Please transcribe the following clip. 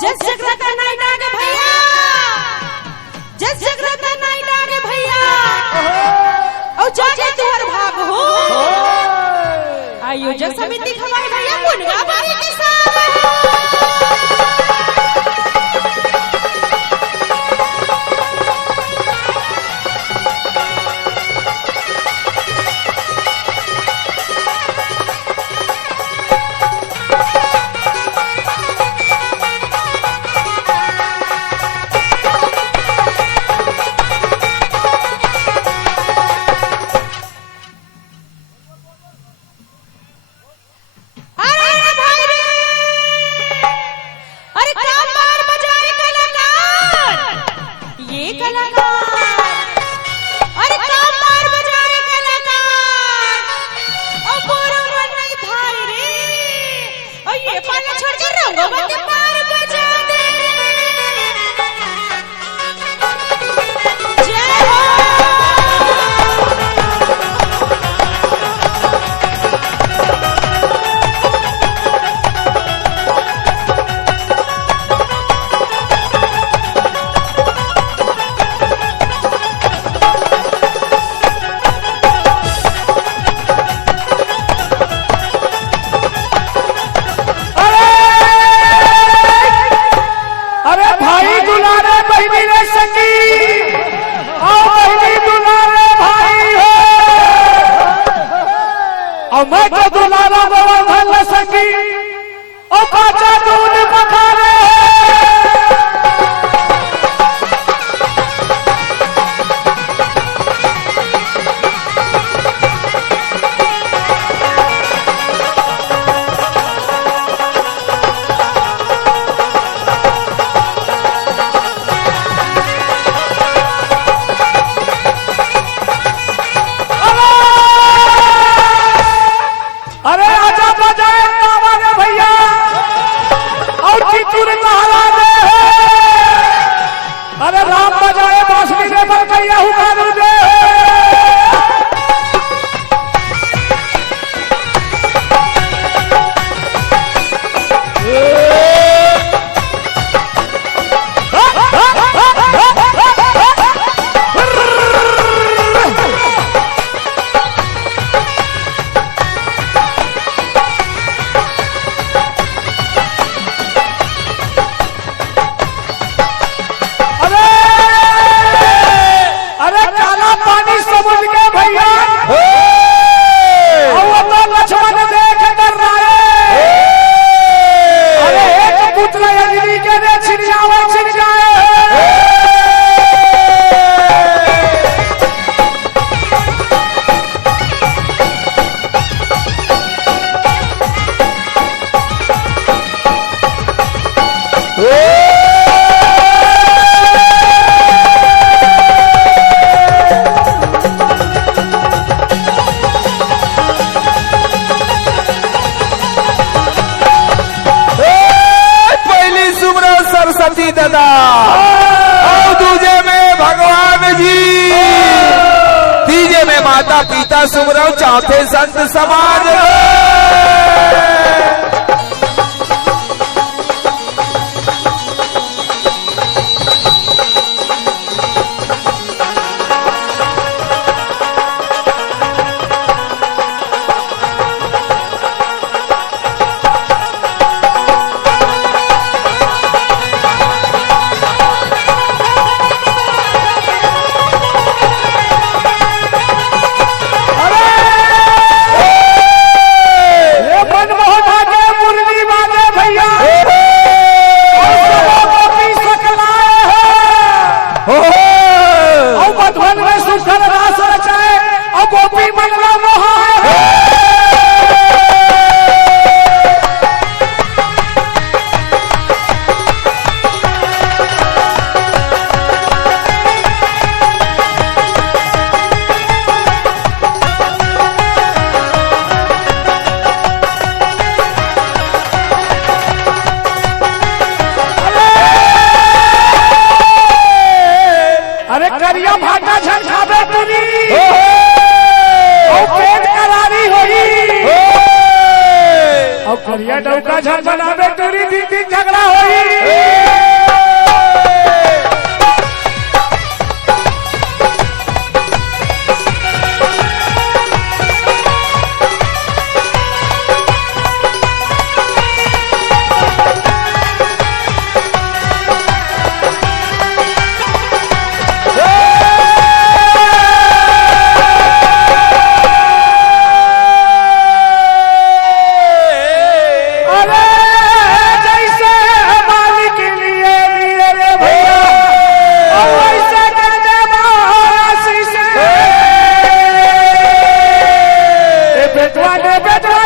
जस जगराता नाइट आगे भैया, जस जगराता नाइट आगे भैया, और जाके तुहर भाग हो। आयोजक समिति खवाई भैया मुनगा भाई के साथ। मैं तो दुलारा गोवर्धन न सकी और काचा दूध पकारे अरे राम बजाए बांसुरी रे बलकैया हुकारू दे। सरस्वती दादा और दूजे में भगवान जी, तीजे में माता पिता सुमरव, चौथे संत समाज। मनमोहन करिया डौका झलझलावे तोरी दीदी झगड़ा होई बेटवा